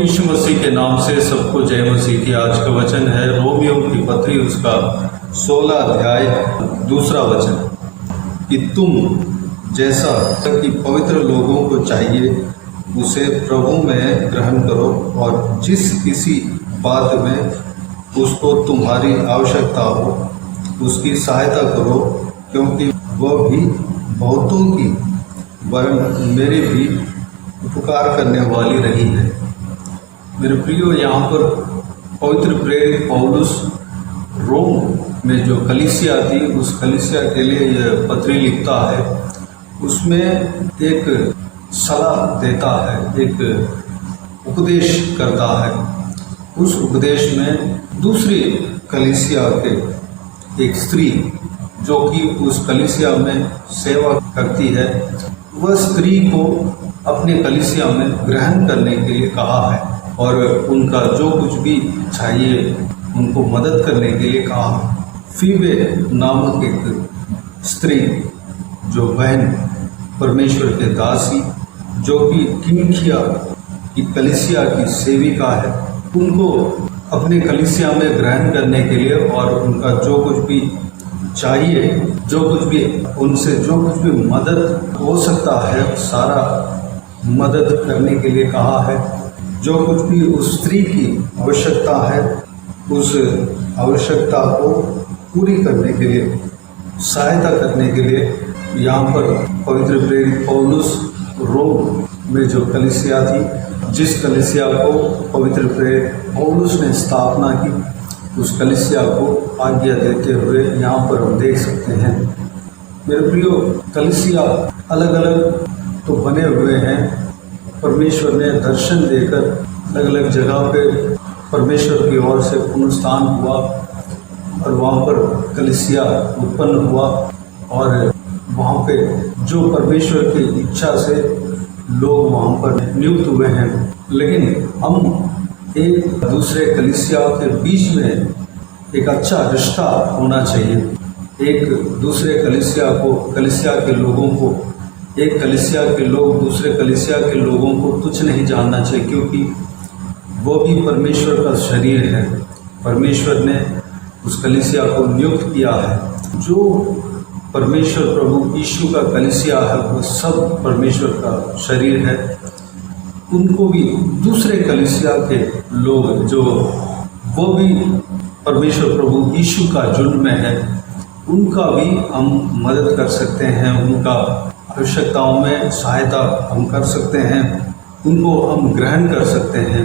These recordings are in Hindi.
यीशु मसीह के नाम से सबको जय मसीह की। आज का वचन है रोमियो की पत्री उसका 16 अध्याय 2 वचन कि तुम जैसा कि पवित्र लोगों को चाहिए उसे प्रभु में ग्रहण करो और जिस किसी बात में उसको तुम्हारी आवश्यकता हो उसकी सहायता करो, क्योंकि वह भी बहुतों की वरन मेरे भी उपकार करने वाली रही है। मेरे प्रियो, यहाँ पर पवित्र प्रेरित पौलुस रोम में जो कलीसिया थी उस कलीसिया के लिए यह पत्री लिखता है। उसमें एक सलाह देता है, एक उपदेश करता है। उस उपदेश में दूसरी कलीसिया के एक स्त्री जो कि उस कलीसिया में सेवा करती है, वह स्त्री को अपने कलीसिया में ग्रहण करने के लिए कहा है और उनका जो कुछ भी चाहिए उनको मदद करने के लिए कहा। फीबे नामक एक स्त्री जो बहन परमेश्वर के दासी जो कि किंखिया की कलीसिया की सेविका है, उनको अपने कलीसिया में ग्रहण करने के लिए और उनका जो कुछ भी चाहिए, जो कुछ भी उनसे जो कुछ भी मदद हो सकता है सारा मदद करने के लिए कहा है। जो कुछ भी उस स्त्री की आवश्यकता है उस आवश्यकता को पूरी करने के लिए, सहायता करने के लिए यहाँ पर पवित्र प्रेरित पौलुस रोम में जो कलीसिया थी, जिस कलीसिया को पवित्र प्रेरित पौलुस ने स्थापना की, उस कलीसिया को आज्ञा देते हुए यहाँ पर हम देख सकते हैं। मेरे प्रियो, कलीसिया अलग अलग तो बने हुए हैं। परमेश्वर ने दर्शन देकर अलग अलग जगह पे परमेश्वर की ओर से पुनरुत्थान हुआ और वहाँ पर कलीसिया उत्पन्न हुआ और वहाँ पे जो परमेश्वर की इच्छा से लोग वहाँ पर नियुक्त हुए हैं। लेकिन हम एक दूसरे कलीसिया के बीच में एक अच्छा रिश्ता होना चाहिए। एक दूसरे कलीसिया के लोगों को, एक कलीसिया के लोग दूसरे कलीसिया के लोगों को तुच्छ नहीं जानना चाहिए, क्योंकि वो भी परमेश्वर का शरीर है। परमेश्वर ने उस कलीसिया को नियुक्त किया है। जो परमेश्वर प्रभु यीशु का कलीसिया है वो सब परमेश्वर का शरीर है। उनको भी दूसरे कलीसिया के लोग जो वो भी परमेश्वर प्रभु यीशु का झुंड में है, उनका भी हम मदद कर सकते हैं, उनका आवश्यकताओं में सहायता हम कर सकते हैं, उनको हम ग्रहण कर सकते हैं।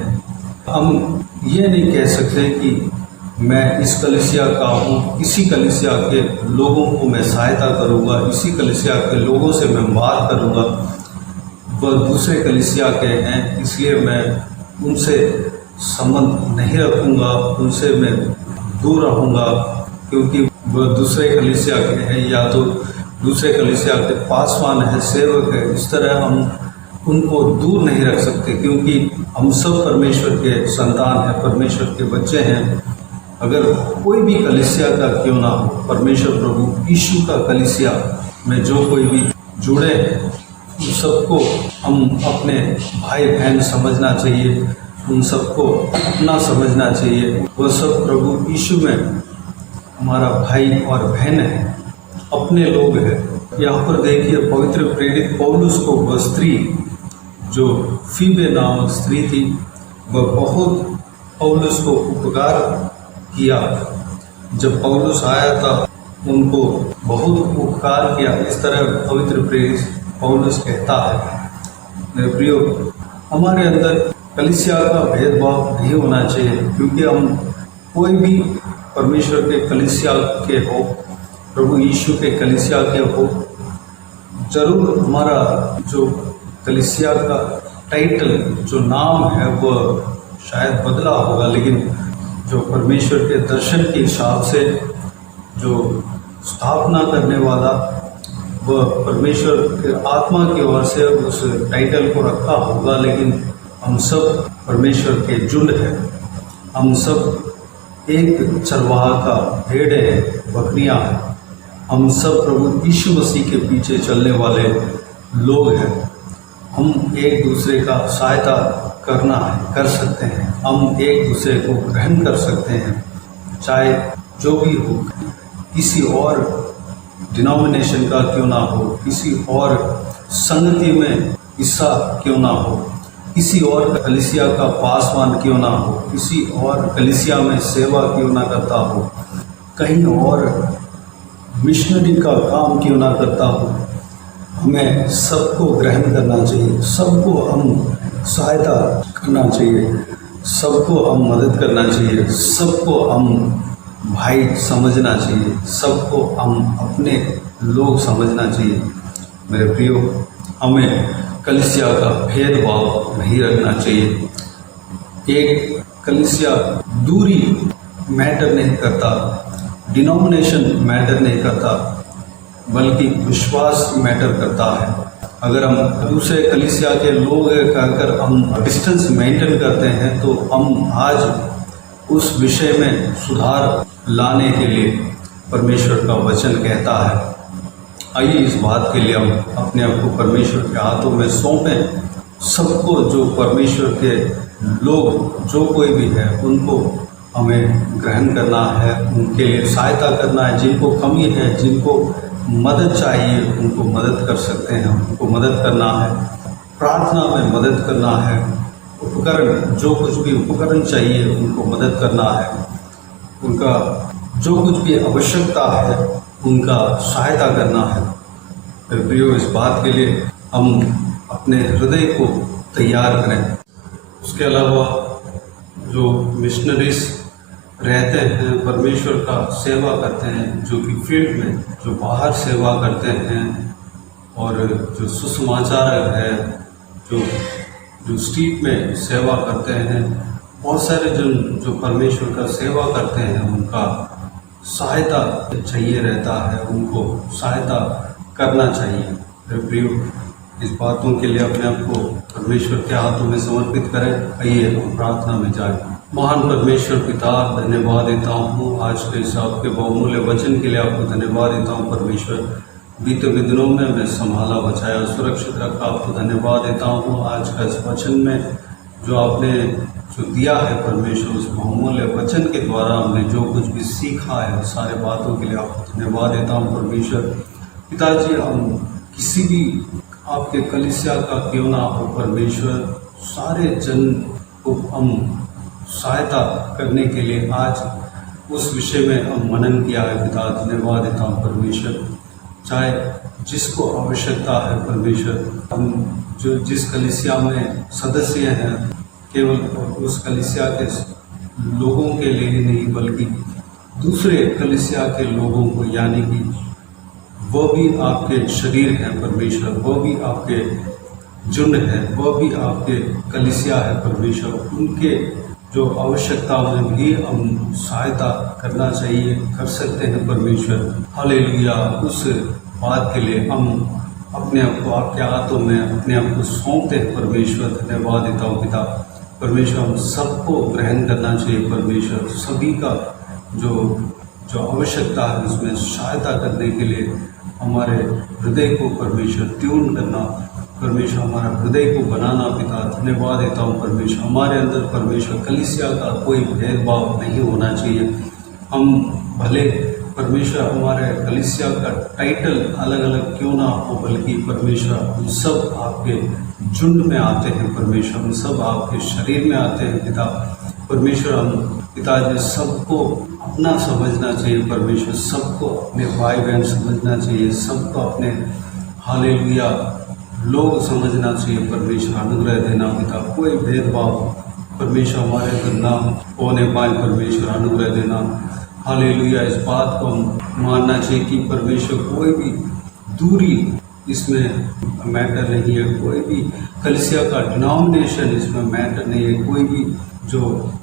हम ये नहीं कह सकते कि मैं इस कलीसिया का हूँ, इसी कलीसिया के लोगों को मैं सहायता करूँगा, इसी कलीसिया के लोगों से मैं बात करूँगा, वह दूसरे कलीसिया के हैं इसलिए मैं उनसे संबंध नहीं रखूँगा, उनसे मैं दूर रहूँगा क्योंकि वह दूसरे कलीसिया के हैं या तो दूसरे कलीसिया के पासवान है, सेवक है। इस तरह हम उनको दूर नहीं रख सकते, क्योंकि हम सब परमेश्वर के संतान हैं, परमेश्वर के बच्चे हैं। अगर कोई भी कलीसिया का क्यों ना हो, परमेश्वर प्रभु यीशु का कलीसिया में जो कोई भी जुड़े उन सबको हम अपने भाई बहन समझना चाहिए, उन सबको अपना समझना चाहिए। वह सब प्रभु यीशु में हमारा भाई और बहन है, अपने लोग हैं। यहाँ पर देखिए पवित्र प्रेरित पौलुस को वह स्त्री जो फीबे नामक स्त्री थी, वह बहुत पौलुस को उपकार किया। जब पौलुस आया था उनको बहुत उपकार किया। इस तरह पवित्र प्रेरित पौलुस कहता है। मेरे प्रियो, हमारे अंदर कलीसिया का भेदभाव नहीं होना चाहिए, क्योंकि हम कोई भी परमेश्वर के कलीसिया के हो, प्रभु यीशु के कलीसिया के हो, जरूर हमारा जो कलीसिया का टाइटल, जो नाम है, वह शायद बदला होगा, लेकिन जो परमेश्वर के दर्शन के हिसाब से जो स्थापना करने वाला वह परमेश्वर के आत्मा की ओर से उस टाइटल को रखा होगा। लेकिन हम सब परमेश्वर के झुंड हैं, हम सब एक चरवाहा का भेड़े हैं, बकरियां हैं। हम सब प्रभु यीशु मसीह के पीछे चलने वाले लोग हैं। हम एक दूसरे का सहायता करना है, कर सकते हैं। हम एक दूसरे को ग्रहण कर सकते हैं, चाहे जो भी हो, किसी और डिनोमिनेशन का क्यों ना हो, किसी और संगति में हिस्सा क्यों ना हो, किसी और कलीसिया का पासवान क्यों ना हो, किसी और कलीसिया में सेवा क्यों ना करता हो, कहीं और मिशनरी का काम क्यों ना करता हो, हमें सबको ग्रहण करना चाहिए, सबको हम सहायता करना चाहिए, सबको हम मदद करना चाहिए, सबको हम भाई समझना चाहिए, सबको हम अपने लोग समझना चाहिए। मेरे प्रियो, हमें कलीसिया का भेदभाव नहीं रखना चाहिए। एक कलीसिया दूरी मैटर नहीं करता, डिनोमिनेशन मैटर नहीं करता, बल्कि विश्वास मैटर करता है। अगर हम दूसरे कलीसिया के लोग कहकर हम डिस्टेंस मेंटेन करते हैं तो हम आज उस विषय में सुधार लाने के लिए परमेश्वर का वचन कहता है। आइए इस बात के लिए हम अपने आप को परमेश्वर के हाथों में सौंपें। सबको जो परमेश्वर के लोग जो कोई भी है उनको हमें ग्रहण करना है, उनके लिए सहायता करना है। जिनको कमी है, जिनको मदद चाहिए, उनको मदद कर सकते हैं, उनको मदद करना है, प्रार्थना में मदद करना है, उपकरण जो कुछ भी उपकरण चाहिए उनको मदद करना है, उनका जो कुछ भी आवश्यकता है उनका सहायता करना है। प्रियो, इस बात के लिए हम अपने हृदय को तैयार करें। उसके अलावा जो मिशनरीज रहते हैं, परमेश्वर का सेवा करते हैं, जो कि फील्ड में जो बाहर सेवा करते हैं, और जो सुसमाचार है, जो स्ट्रीट में सेवा करते हैं, बहुत सारे जो परमेश्वर का सेवा करते हैं उनका सहायता चाहिए रहता है, उनको सहायता करना चाहिए। प्रियो, इस बातों के लिए अपने आप को परमेश्वर के हाथों में समर्पित करें। आइए हम प्रार्थना में जाएं। महान परमेश्वर पिता, धन्यवाद देता हूँ आज के इस आपके बहुमूल्य वचन के लिए आपको धन्यवाद देता हूँ परमेश्वर। बीते हुए दिनों में मैं संभाला, बचाया, सुरक्षित रखा, आपको धन्यवाद देता हूँ। आज का इस वचन में जो आपने जो दिया है परमेश्वर, उस बहुमूल्य वचन के द्वारा हमने जो कुछ भी सीखा है, सारे बातों के लिए आपको धन्यवाद देता हूँ परमेश्वर। पिताजी, हम किसी भी आपके कलीसिया का क्यों ना हो परमेश्वर, सारे जन को हम सहायता करने के लिए आज उस विषय में हम मनन किया है पिता, धन्यवाद देता हूँ परमेश्वर। चाहे जिसको आवश्यकता है परमेश्वर, हम जो जिस कलीसिया में सदस्य हैं, केवल उस कलीसिया के लोगों के लिए नहीं बल्कि दूसरे कलीसिया के लोगों को, यानी कि वो भी आपके शरीर हैं परमेश्वर, वो भी आपके झुंड है, वो भी आपके कलीसिया है परमेश्वर, उनके जो आवश्यकता में भी हम सहायता करना चाहिए, कर सकते हैं परमेश्वर। हालेलुया। उस बात के लिए हम अपने आप को आपके हाथों में अपने आप को सौंपते हैं परमेश्वर। धन्यवाद देता हूँ पिता परमेश्वर। हम सबको ग्रहण करना चाहिए परमेश्वर, सभी का जो आवश्यकता है उसमें सहायता करने के लिए हमारे हृदय को परमेश्वर ट्यून करना, परमेश्वर हमारा हृदय को बनाना पिता, धन्यवाद देता हूँ परमेश्वर। हमारे अंदर परमेश्वर कलीसिया का कोई भेदभाव नहीं होना चाहिए। हम भले परमेश्वर हमारे कलीसिया का टाइटल अलग अलग क्यों ना हो, बल्कि परमेश्वर हम सब आपके झुंड में आते हैं परमेश्वर, हम सब आपके शरीर में आते हैं पिता परमेश्वर। हम पिताजी सबको अपना समझना चाहिए परमेश्वर, सबको अपने भाई बहन समझना चाहिए, सबको अपने हालेलुया लोग समझना चाहिए परमेश्वर। अनुग्रह देना पिता, कोई भेदभाव परमेश्वर हमारे अंदर ना होने पाए परमेश्वर, अनुग्रह देना। हालेलुया। इस बात को हम मानना चाहिए कि परमेश्वर कोई भी दूरी इसमें मैटर नहीं है, कोई भी कलीसिया का डिनोमिनेशन इसमें मैटर नहीं है, कोई भी जो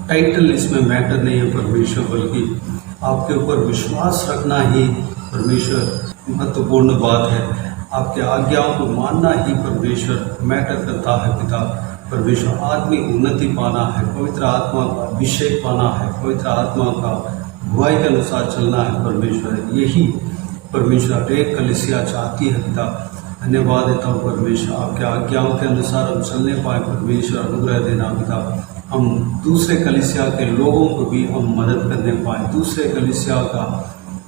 टाइटल इसमें मैटर नहीं है परमेश्वर, बल्कि आपके ऊपर विश्वास रखना ही परमेश्वर महत्वपूर्ण बात है। आपके आज्ञाओं को मानना ही परमेश्वर मैटर करता है पिता परमेश्वर। आत्मिक उन्नति पाना है, पवित्र आत्मा का अभिषेक पाना है, पवित्र आत्मा का अगुवाई के अनुसार चलना है परमेश्वर। यही परमेश्वर एक कलीसिया चाहती है पिता। धन्यवाद देता हूँ परमेश्वर, आपके आज्ञाओं के अनुसार हम चलने पाए परमेश्वर, अनुग्रह देना पिता। हम दूसरे कलीसिया के लोगों को भी हम मदद करने पाए, दूसरे कलीसिया का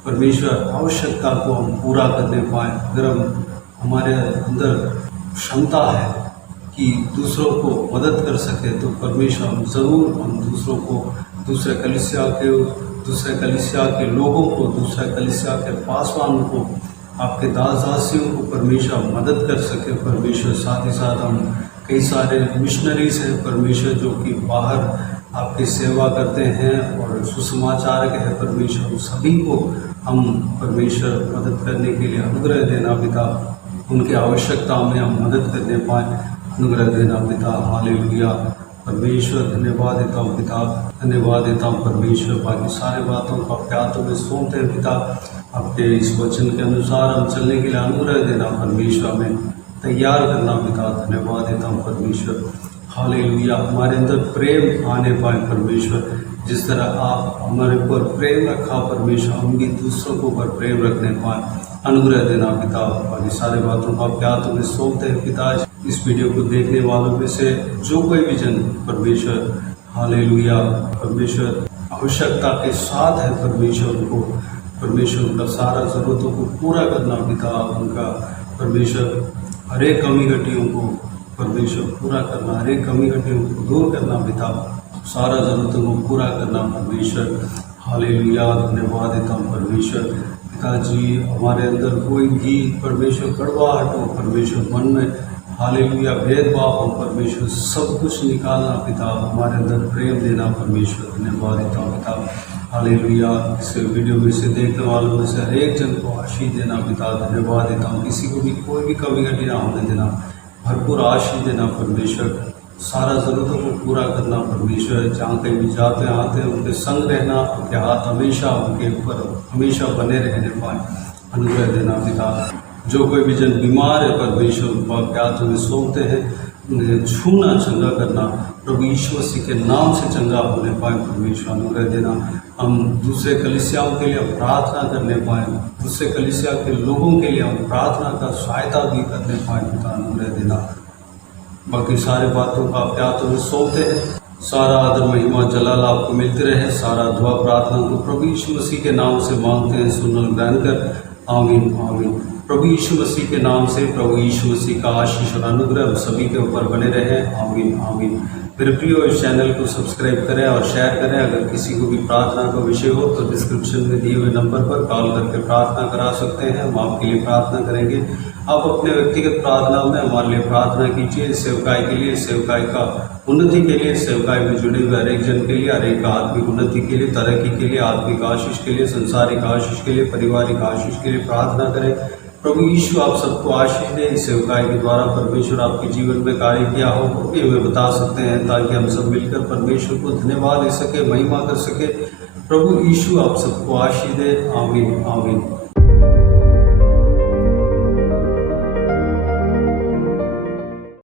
परमेश्वर आवश्यकता को हम पूरा करने पाए। अगर हमारे अंदर क्षमता है कि दूसरों को मदद कर सके तो परमेश्वर हम दूसरों को, दूसरे कलीसिया के लोगों को, दूसरे कलीसिया के पासवानों को, आपके दास दासियों को परमेश्वर मदद कर सके परमेश्वर। साथ ही साथ हम कई सारे मिशनरीज हैं परमेश्वर जो कि बाहर आपकी सेवा करते हैं और सुसमाचार के हैं परमेश्वर, उन सभी को हम परमेश्वर मदद करने के लिए अनुग्रह देना पिता। उनकी आवश्यकता में हम मदद करने पाए, अनुग्रह देना पिता। हालेलुया परमेश्वर, धन्यवाद देता हूँ पिता, धन्यवाद देता हूँ परमेश्वर। बाकी सारे बातों को आपके हाथों में सौंपते हैं पिता। आपके इस वचन के अनुसार हम चलने के लिए अनुग्रह देना परमेश्वर, हमें तैयार करना पिता। धन्यवाद देता हूँ परमेश्वर। हालेलुया, हमारे अंदर प्रेम आने पाए परमेश्वर, जिस तरह आप हमारे ऊपर प्रेम रखा परमेश्वर, हम भी दूसरों के ऊपर प्रेम रखने पाए, अनुग्रह देना पिता। बाकी सारे बातों को आपके हाथों में सौंपते हैं पिता। इस वीडियो को देखने वालों में से जो कोई भी जन परमेश्वर, हालेलुया परमेश्वर, आवश्यकता के साथ है परमेश्वर, उनको परमेश्वर उनका सारा ज़रूरतों को पूरा करना पिता। उनका परमेश्वर हर एक कमी घटियों को परमेश्वर पूरा करना, हर एक कमी घटियों को दूर करना पिता, सारा ज़रूरतों को पूरा करना परमेश्वर। हालेलुया, धन्यवाद देता हूँ परमेश्वर। पिताजी, हमारे अंदर कोई भी परमेश्वर कड़वाहट हो परमेश्वर, मन में हालेलुया भेदभाव हो परमेश्वर, सब कुछ निकालना पिता, हमारे अंदर प्रेम देना परमेश्वर। धन्यवाद देता हूँ पिता। हालेलुया, इस वीडियो में से देखने वालों में से हर एक जन को आशीष देना पिता। धन्यवाद देता हूँ, किसी को भी कोई भी कमी घटी ना होने देना, भरपूर आशीष देना परमेश्वर, सारा ज़रूरतों को पूरा करना परमेश्वर। जहाँ कहीं भी जाते आते हैं उनके संग रहना, उनके हाथ हमेशा उनके ऊपर हमेशा बने रहने पाए, अनुग्रह देना पिता। जो कोई भी जन बीमार है परमेश्वर, उनको आपके हाथों में सौंपते हैं, उन्हें छूना, चंगा करना प्रभु यीशु मसीह के नाम से चंगा होने पाए परमेश्वर, अनुग्रह देना। हम दूसरे कलीसियाओं के लिए प्रार्थना करने पाए, दूसरे कलीसिया के लोगों के लिए हम प्रार्थना का सहायता भी करने पाए पिता, अनुग्रह देना। बाकी सारे बातों का आपके हाथों में सौंपते हैं। सारा आदर महिमा जलाल आपको मिलते रहे। सारा दुआ प्रार्थना को प्रभु यीशु मसीह के नाम से मांगते हैं, सुन ग्रहण कर, आमीन आमीन। प्रभु यीशु मसीह के नाम से प्रभु यीशु मसीह का आशीष और अनुग्रह सभी के ऊपर बने रहे, आमीन आमीन। मेरे प्रियो, इस चैनल को सब्सक्राइब करें और शेयर करें। अगर किसी को भी प्रार्थना का विषय हो तो डिस्क्रिप्शन में दिए हुए नंबर पर कॉल करके प्रार्थना करा सकते हैं, हम आपके लिए प्रार्थना करेंगे। आप अपने व्यक्तिगत प्रार्थना में हमारे लिए प्रार्थना कीजिए, सेवकाई के लिए, सेवकाई का उन्नति के लिए, सेवकाई में जुड़े हुए हर एक जन के लिए, हर एक आत्मिक उन्नति के लिए, तरक्की के लिए, आत्मिक आशीष के लिए, संसारिक आशीष के लिए, पारिवारिक आशीष के लिए प्रार्थना करें। प्रभु यीशु आप सबको आशीष दे। इस सेवकाई के द्वारा परमेश्वर आपके जीवन में कार्य किया हो वो भी हमें बता सकते हैं, ताकि हम सब मिलकर परमेश्वर को धन्यवाद दे सके, महिमा कर सके। प्रभु यीशु आप सबको आशीष दे, आमीन आमीन।